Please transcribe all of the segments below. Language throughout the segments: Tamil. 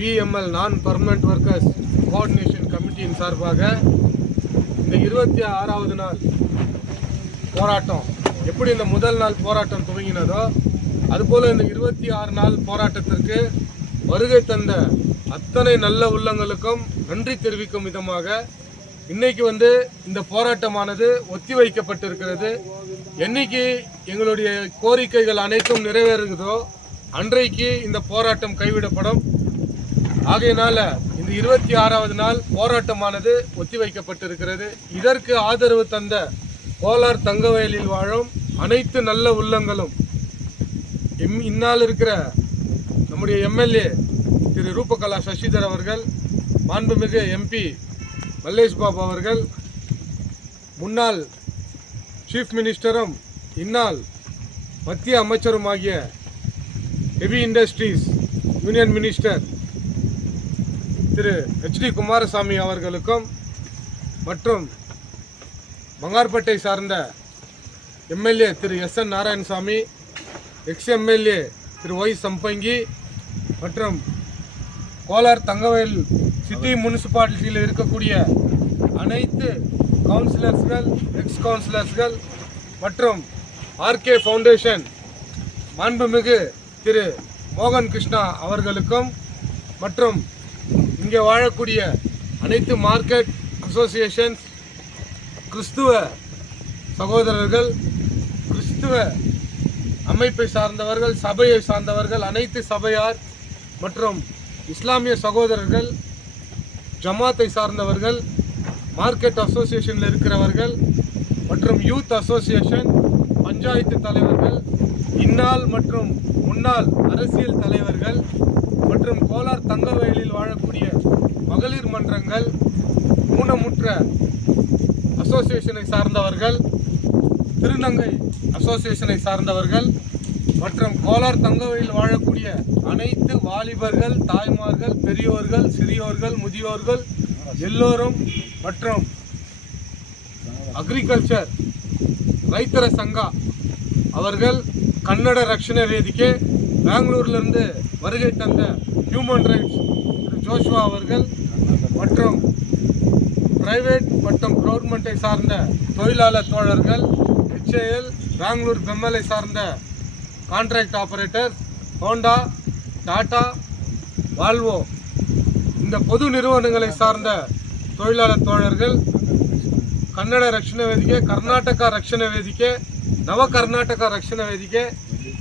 VML நான் பர்மனன்ட் ஒர்க்கர்ஸ் கோஆர்டினேஷன் கமிட்டியின் சார்பாக இந்த 26வது நாள் போராட்டம் எப்படி இந்த முதல் நாள் போராட்டம் துவங்கினதோ அதுபோல் இந்த 26 நாள் போராட்டத்திற்கு வருகை தந்த அத்தனை நல்ல உள்ளங்களுக்கும் நன்றி தெரிவிக்கும் விதமாக இன்னைக்கு இந்த போராட்டமானது ஒத்திவைக்கப்பட்டிருக்கிறது. என்னைக்கு எங்களுடைய கோரிக்கைகள் அனைத்தும் நிறைவேறுகிறதோ அன்றைக்கு இந்த போராட்டம் கைவிடப்படும். ஆகையினால இந்த 26வது நாள் போராட்டமானது ஒத்திவைக்கப்பட்டிருக்கிறது. இதற்கு ஆதரவு தந்த கோலார் தங்கவயலில் வாழும் அனைத்து நல்ல உள்ளங்களும் இந்நாள் இருக்கிற நம்முடைய MLA திரு ரூபகலா சசிதர் அவர்கள், மாண்புமிகு MP மல்லேஷ் பாபு அவர்கள், முன்னாள் சீஃப் மினிஸ்டரும் இந்நாள் மத்திய அமைச்சரும் ஆகிய ஹெவி இண்டஸ்ட்ரீஸ் யூனியன் மினிஸ்டர் திரு HD குமாரசாமி அவர்களுக்கும் மற்றும் பங்கார்பேட்டை சார்ந்த MLA திரு SN நாராயணசாமி, ex-MLA திரு Y சம்பங்கி மற்றும் கோலார் தங்கவயல் சிட்டி முனிசிபாலிட்டியில் இருக்கக்கூடிய அனைத்து கவுன்சிலர்ஸ்கள், எக்ஸ் கவுன்சிலர்ஸ்கள் மற்றும் RK ஃபவுண்டேஷன் மாண்புமிகு திரு மோகன் கிருஷ்ணா அவர்களுக்கும் மற்றும் இங்கே வாழக்கூடிய அனைத்து மார்க்கெட் அசோசியேஷன்ஸ், கிறிஸ்துவ சகோதரர்கள், கிறிஸ்துவ அமைப்பை சார்ந்தவர்கள், சபையை சார்ந்தவர்கள், அனைத்து சபையார் மற்றும் இஸ்லாமிய சகோதரர்கள், ஜமாத்தை சார்ந்தவர்கள், மார்க்கெட் அசோசியேஷனில் இருக்கிறவர்கள் மற்றும் யூத் அசோசியேஷன், பஞ்சாயத்து தலைவர்கள், இந்நாள் மற்றும் முன்னாள் அரசியல் தலைவர்கள் மற்றும் கோலார் தங்கவயலில் வாழக்கூடிய மகளிர் மன்றங்கள், ஊனமுற்ற அசோசியேஷனை சார்ந்தவர்கள், திருநங்கை அசோசியேஷனை சார்ந்தவர்கள் மற்றும் கோலார் தங்கவயலில் வாழக்கூடிய அனைத்து வாலிபர்கள், தாய்மார்கள், பெரியோர்கள், சிறியோர்கள், முதியோர்கள் எல்லோரும் மற்றும் அக்ரிகல்ச்சர் ರೈತರ ಸಂಘ அவர்கள், கன்னட ரக்ஷண வேதிக்கை பெங்களூரிலிருந்து வருகை தந்த ஹியூமன் ரைட்ஸ் திரு ஜோஷ்வா அவர்கள் மற்றும் பிரைவேட் மற்றும் கவர்மெண்ட்டை சார்ந்த தொழிலாளர் தோழர்கள், HAL பெங்களூர் பெம்மலை சார்ந்த contract operator, Honda, Tata, Volvo இந்த பொது நிறுவனங்களை சார்ந்த தொழிலாளர் தோழர்கள், கன்னட ரக்ஷண வேதிக்கை, கர்நாடகா ரக்ஷண வேதிக்கை, நவ கர்நாடகா ரக்ஷண வேதிக்கை,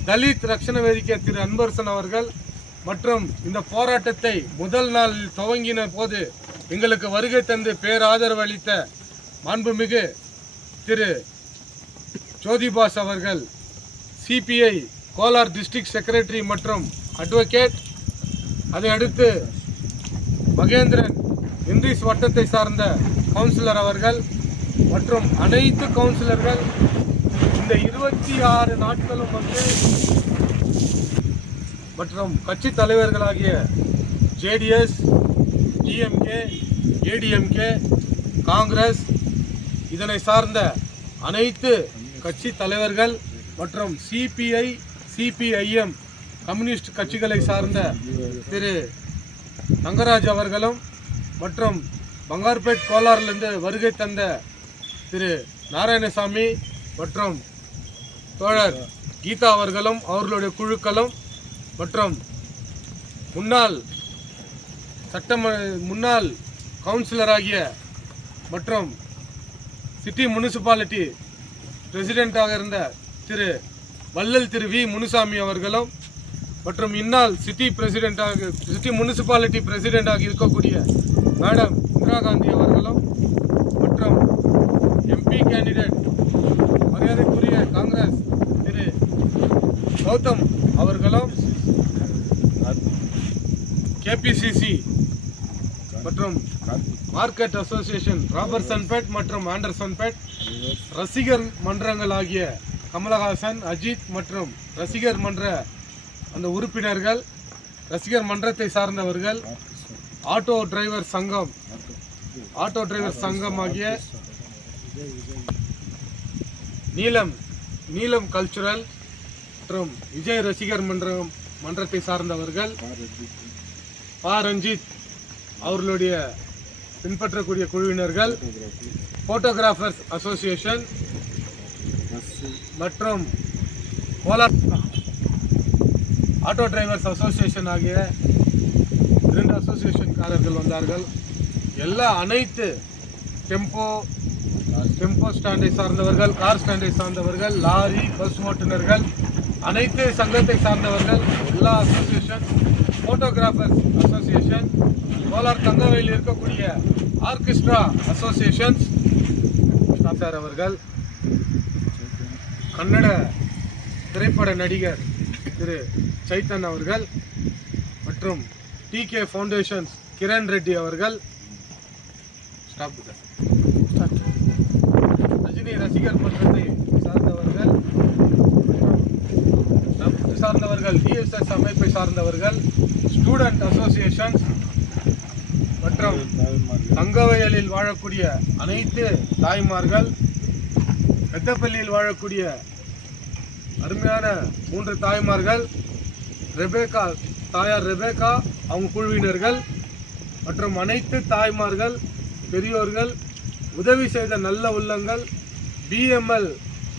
தலித் ரக்ஷண வேதிக்கை திரு அன்பரசன் அவர்கள் மற்றும் இந்த போராட்டத்தை முதல் நாள் துவங்கின போது எங்களுக்கு வருகை தந்து பேராதரவு அளித்த மாண்புமிகு திரு ஜோதிபாஸ் அவர்கள், CPI கோலார் டிஸ்ட்ரிக்ட் செக்ரட்டரி மற்றும் அட்வொகேட், அதை அடுத்து மகேந்திரன் இந்திரிஸ் வட்டத்தை சார்ந்த கவுன்சிலர் அவர்கள் மற்றும் அனைத்து கவுன்சிலர்கள் இந்த 26 நாட்களும் மற்றும் கட்சி தலைவர்களாகிய JDS, DMK, ADMK, காங்கிரஸ் இதனை சார்ந்த அனைத்து கட்சி தலைவர்கள் மற்றும் CPI, CPIM கம்யூனிஸ்ட் கட்சிகளை சார்ந்த திரு தங்கராஜ் அவர்களும் மற்றும் பங்கார்பேட் கோலாரிலிருந்து வருகை தந்த திரு நாராயணசாமி மற்றும் தோழர் கீதா அவர்களும் அவர்களுடைய குழுக்களும் மற்றும் முன்னாள் கவுன்சிலராகிய மற்றும் சிட்டி முனிசிபாலிட்டி பிரசிடென்ட்டாக இருந்த திரு வள்ளல் திரு V முனுசாமி அவர்களும் மற்றும் இந்நாள் சிட்டி முனிசிபாலிட்டி பிரசிடென்ட்டாக இருக்கக்கூடிய மேடம் இந்திரா காந்தி அவர்களும் மற்றும் MP கேண்டிடேட் மரியாதைக்குரிய காங்கிரஸ் திரு கௌதம் அவர்களும், KPCC மற்றும் மார்க்கெட் அசோசியேஷன் ராபர்ட்சன்பேட் மற்றும் ஆண்டர்சன்பேட், ரசிகர் மன்றங்கள் ஆகிய கமலஹாசன், அஜித் மற்றும் ரசிகர் மன்ற அந்த உறுப்பினர்கள், ரசிகர் மன்றத்தை சார்ந்தவர்கள், ஆட்டோ டிரைவர் சங்கம் ஆகிய நீலம் கல்ச்சுரல் மற்றும் விஜய் ரசிகர் மன்றத்தை சார்ந்தவர்கள், பா ரஞ்சித் அவர்களுடைய பின்பற்றக்கூடிய குழுவினர்கள், போட்டோகிராஃபர்ஸ் அசோசியேஷன் மற்றும் கோலார் ஆட்டோ டிரைவர்ஸ் அசோசியேஷன் ஆகிய 2 அசோசியேஷன்காரர்கள் வந்தார்கள். அனைத்து டெம்போ ஸ்டாண்டை சார்ந்தவர்கள், கார் ஸ்டாண்டை சார்ந்தவர்கள், லாரி பஸ் ஓட்டுநர்கள், அனைத்து சங்கத்தை சார்ந்தவர்கள், எல்லா அசோசியேஷன், போட்டோகிராஃபர்ஸ் அசோசியேஷன், கோலார் தங்கவேலியில் இருக்கக்கூடிய ஆர்கெஸ்ட்ரா அசோசியேஷன்ஸ் சார் அவர்கள், கன்னட திரைப்பட நடிகர் திரு சைத்தன் அவர்கள் மற்றும் TK ஃபவுண்டேஷன்ஸ் கிரண் ரெட்டி அவர்கள், ரஜினி ரசிகர் மன்றத்தை சார்ந்தவர்கள், DSS அமைப்பை சார்ந்தவர்கள், ஸ்டூடெண்ட் அசோசியேஷன்ஸ் மற்றும் தங்கவயலில் வாழக்கூடிய அனைத்து தாய்மார்கள், பெத்தப்பள்ளியில் வாழக்கூடிய அருமையான 3 தாய்மார்கள், தாயார் ரெபேக்கா அவங்க குழுவினர்கள் மற்றும் அனைத்து தாய்மார்கள், பெரியோர்கள், உதவி செய்த நல்ல உள்ளங்கள், BML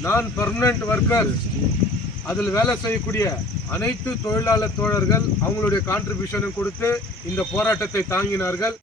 நான் பர்மனன்ட் ஒர்க்கர்ஸ் அதில் வேலை செய்யக்கூடிய அனைத்து தொழிலாளர் தோழர்கள் அவங்களுடைய கான்ட்ரிபியூஷனும் கொடுத்து இந்த போராட்டத்தை தாங்கினார்கள்.